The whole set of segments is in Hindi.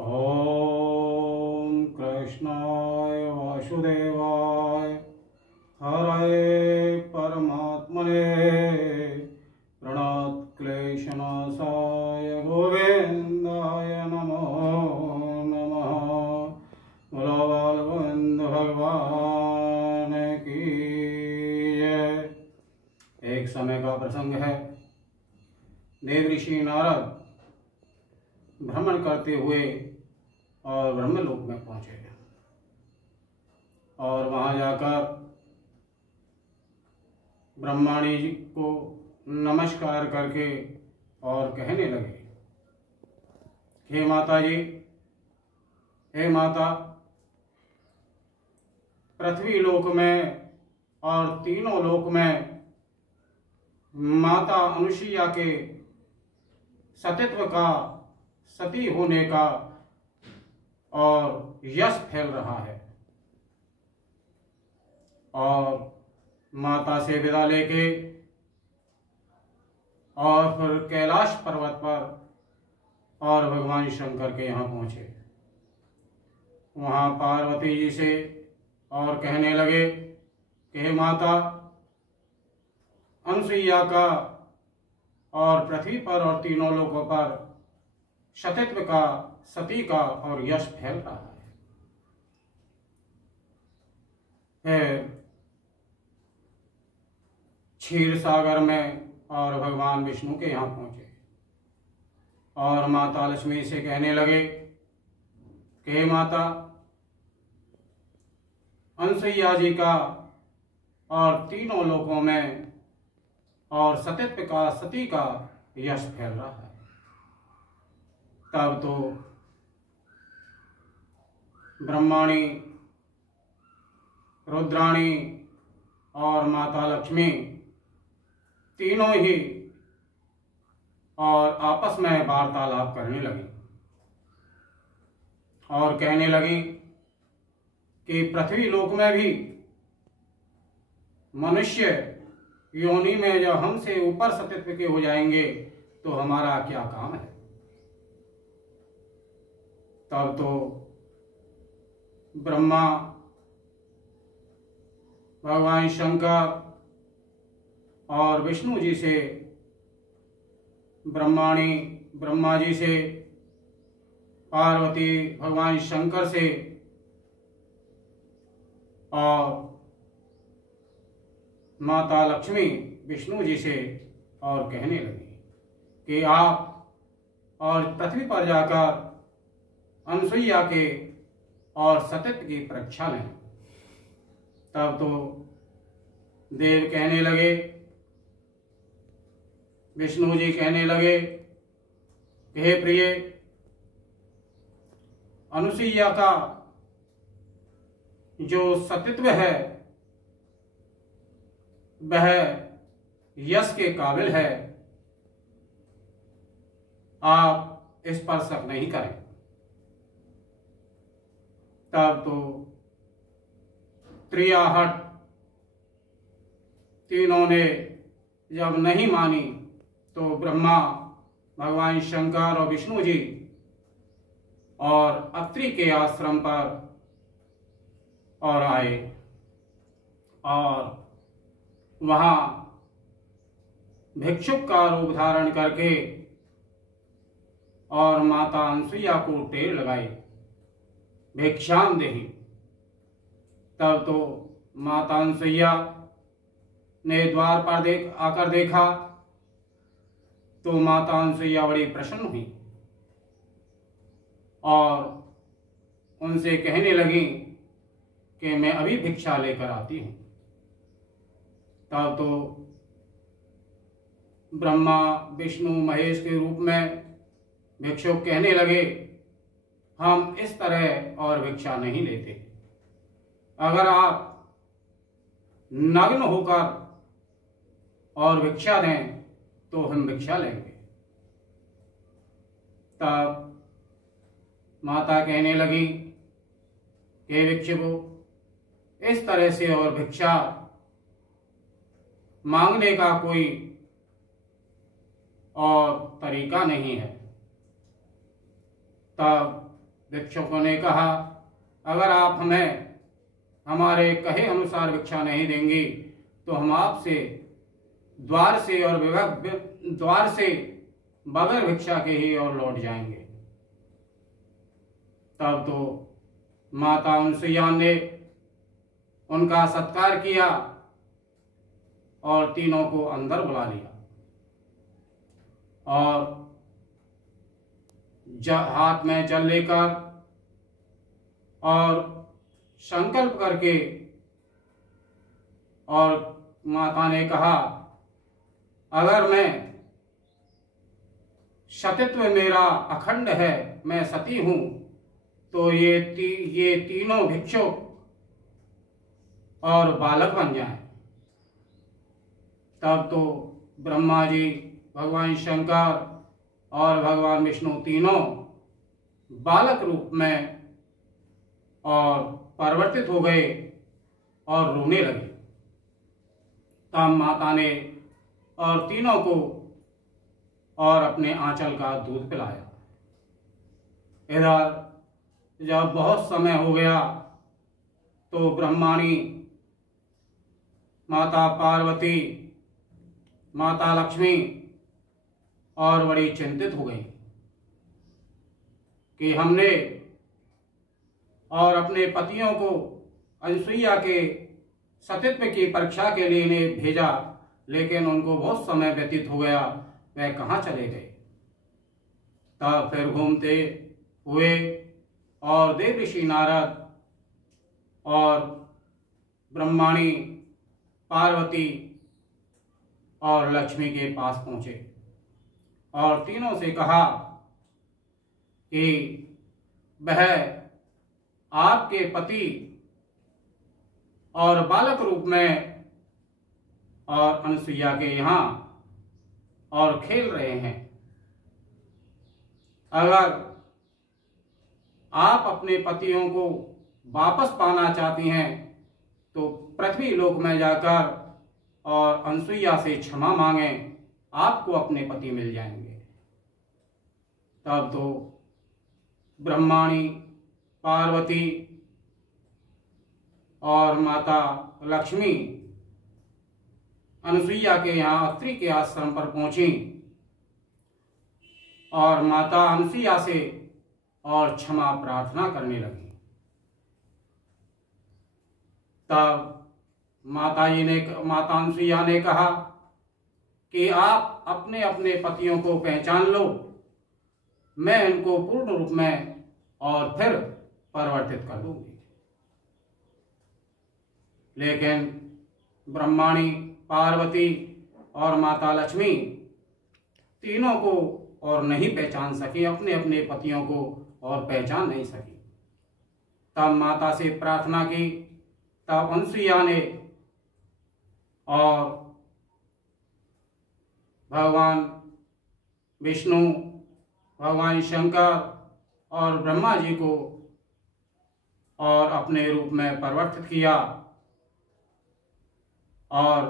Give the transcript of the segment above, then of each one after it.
ॐ कृष्णाय वासुदेवाय हरये परमात्मने प्रणतक्लेशनाशाय गोविन्दाय नमो नमः। बोलो बाल गोविंद भगवान की जय। एक समय का प्रसंग है। देव ऋषि नारद भ्रमण करते हुए और ब्रह्मलोक में पहुंचे और वहां जाकर ब्रह्माणी जी को नमस्कार करके और कहने लगे, हे माता जी, हे माता, पृथ्वी लोक में और तीनों लोक में माता अनुसुईया के सतीत्व का, सती होने का और यश फैल रहा है। और माता से विदा लेके और फिर कैलाश पर्वत पर और भगवान शंकर के यहाँ पहुंचे। वहां पार्वती जी से और कहने लगे कि हे माता, अनुसुईया का और पृथ्वी पर और तीनों लोकों पर सतीत्व का, सती का और यश फैल रहा है। क्षीर सागर में और भगवान विष्णु के यहाँ पहुंचे और माता लक्ष्मी से कहने लगे कि हे माता, अनुसुईया जी का और तीनों लोकों में और सतीत्व का, सती का यश फैल रहा है। तब तो ब्रह्माणी, रुद्राणी और माता लक्ष्मी तीनों ही और आपस में वार्तालाप करने लगी और कहने लगी कि पृथ्वी लोक में भी मनुष्य योनि में जब हमसे ऊपर सतीत्व के हो जाएंगे तो हमारा क्या काम है। तब तो ब्रह्मा, भगवान शंकर और विष्णु जी से, ब्रह्माणी ब्रह्मा जी से, पार्वती भगवान शंकर से और माता लक्ष्मी विष्णु जी से और कहने लगी कि आप और पृथ्वी पर जाकर अनुसुईया के और सतीत्व की परीक्षा लें। तब तो देव कहने लगे, विष्णु जी कहने लगे, हे प्रिय, अनुसुईया का जो सतीत्व है वह यश के काबिल है, आप इस पर शक नहीं करें। तब तो त्रियाहट तीनों ने जब नहीं मानी तो ब्रह्मा, भगवान शंकर और विष्णु जी और अत्रि के आश्रम पर और आए और वहां भिक्षुक का रूप धारण करके और माता अनुसुईया को टेर लगाई, भिक्षाम देहि। तब तो माता अनुसुईया ने द्वार पर आकर देखा तो माता अनुसुईया बड़ी प्रसन्न हुई और उनसे कहने लगी कि मैं अभी भिक्षा लेकर आती हूं। तब तो ब्रह्मा, विष्णु, महेश के रूप में भिक्षुक कहने लगे, हम इस तरह और भिक्षा नहीं लेते, अगर आप नग्न होकर और भिक्षा दें तो हम भिक्षा लेंगे। तब माता कहने लगी कि भिक्षुको, इस तरह से और भिक्षा मांगने का कोई और तरीका नहीं है। तब भिक्षुकों ने कहा, अगर आप हमें हमारे कहे अनुसार भिक्षा नहीं देंगी तो हम आपसे द्वार से बगैर भिक्षा के ही और लौट जाएंगे। तब तो माता अनसुईया ने उनका सत्कार किया और तीनों को अंदर बुला लिया और हाथ में जल लेकर और संकल्प करके, और माता ने कहा, अगर मैं सतीत्व मेरा अखंड है, मैं सती हूं, तो ये तीनों भिक्षुक और बालक बन जाएं। तब तो ब्रह्मा जी, भगवान शंकर और भगवान विष्णु तीनों बालक रूप में और परिवर्तित हो गए और रोने लगे। तब माता ने और तीनों को और अपने आंचल का दूध पिलाया। इधर जब बहुत समय हो गया तो ब्रह्माणी, माता पार्वती, माता लक्ष्मी और बड़ी चिंतित हो गई कि हमने और अपने पतियों को अनसुईया के सतीत्व की परीक्षा के लिए इन्हें भेजा, लेकिन उनको बहुत समय व्यतीत हो गया, वह कहाँ चले गए। तब फिर घूमते हुए और देव ऋषि नारद और ब्रह्माणी, पार्वती और लक्ष्मी के पास पहुंचे और तीनों से कहा कि वह आपके पति और बालक रूप में और अनसुईया के यहाँ और खेल रहे हैं। अगर आप अपने पतियों को वापस पाना चाहती हैं तो पृथ्वी लोक में जाकर और अनसुईया से क्षमा मांगें, आपको अपने पति मिल जाएंगे। तब तो ब्रह्माणी, पार्वती और माता लक्ष्मी अनसुईया के यहाँ अत्रि के आश्रम पर पहुंची और माता अनसुईया से और क्षमा प्रार्थना करने लगी। तब माता अनसुईया ने कहा कि आप अपने अपने पतियों को पहचान लो, मैं इनको पूर्ण रूप में और फिर परिवर्तित कर दूंगी। लेकिन ब्रह्माणी, पार्वती और माता लक्ष्मी तीनों को और नहीं पहचान सकी, अपने अपने पतियों को और पहचान नहीं सकी। तब माता से प्रार्थना की। तब अनसुईया ने और भगवान विष्णु, भगवान शंकर और ब्रह्मा जी को और अपने रूप में परिवर्तित किया और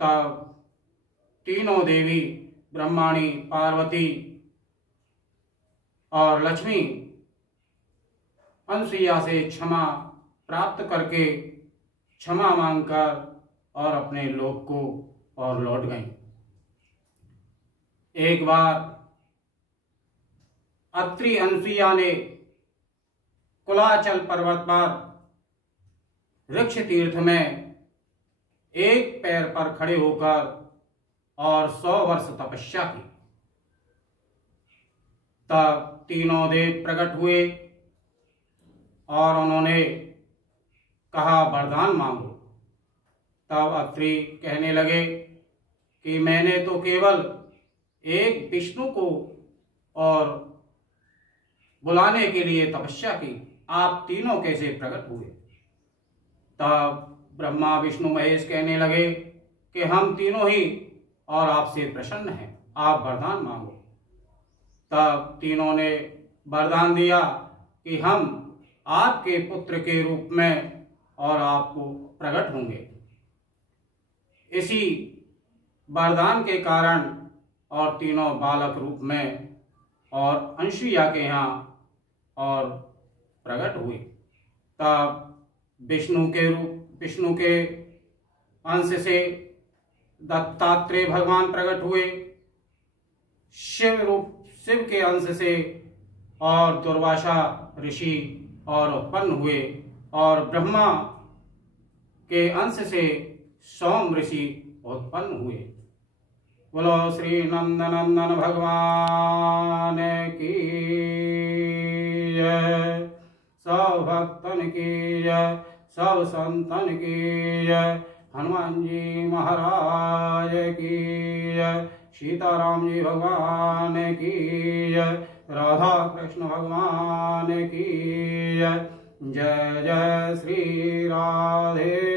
तब तीनों देवी ब्रह्माणी, पार्वती और लक्ष्मी अनसुईया से क्षमा प्राप्त करके क्षमा मांगकर और अपने लोक को और लौट गईं। एक बार अत्रि अनसुईया ने कुलाचल पर्वत पर वृक्ष तीर्थ में एक पैर पर खड़े होकर और 100 वर्ष तपस्या की। तब तीनों देव प्रकट हुए और उन्होंने कहा, वरदान मांगो। तब अत्रि कहने लगे कि मैंने तो केवल एक विष्णु को और बुलाने के लिए तपस्या की, आप तीनों कैसे प्रकट हुए। तब ब्रह्मा, विष्णु, महेश कहने लगे कि हम तीनों ही और आपसे प्रसन्न हैं, आप वरदान मांगो। तब तीनों ने वरदान दिया कि हम आपके पुत्र के रूप में और आपको प्रकट होंगे। इसी वरदान के कारण और तीनों बालक रूप में और अनसुईया के यहाँ और प्रकट हुए। तब विष्णु के अंश से दत्तात्रेय भगवान प्रकट हुए, शिव के अंश से और दुर्वासा ऋषि और उत्पन्न हुए, और ब्रह्मा के अंश से सोम ऋषि उत्पन्न हुए। बोलो श्री नंदनंदन भगवान की जय, सब भक्तन की जय, सब संतन की जय, हनुमान जी महाराज की जय, सीताराम जी भगवान की जय, राधा कृष्ण भगवान की जय। जय जय श्री राधे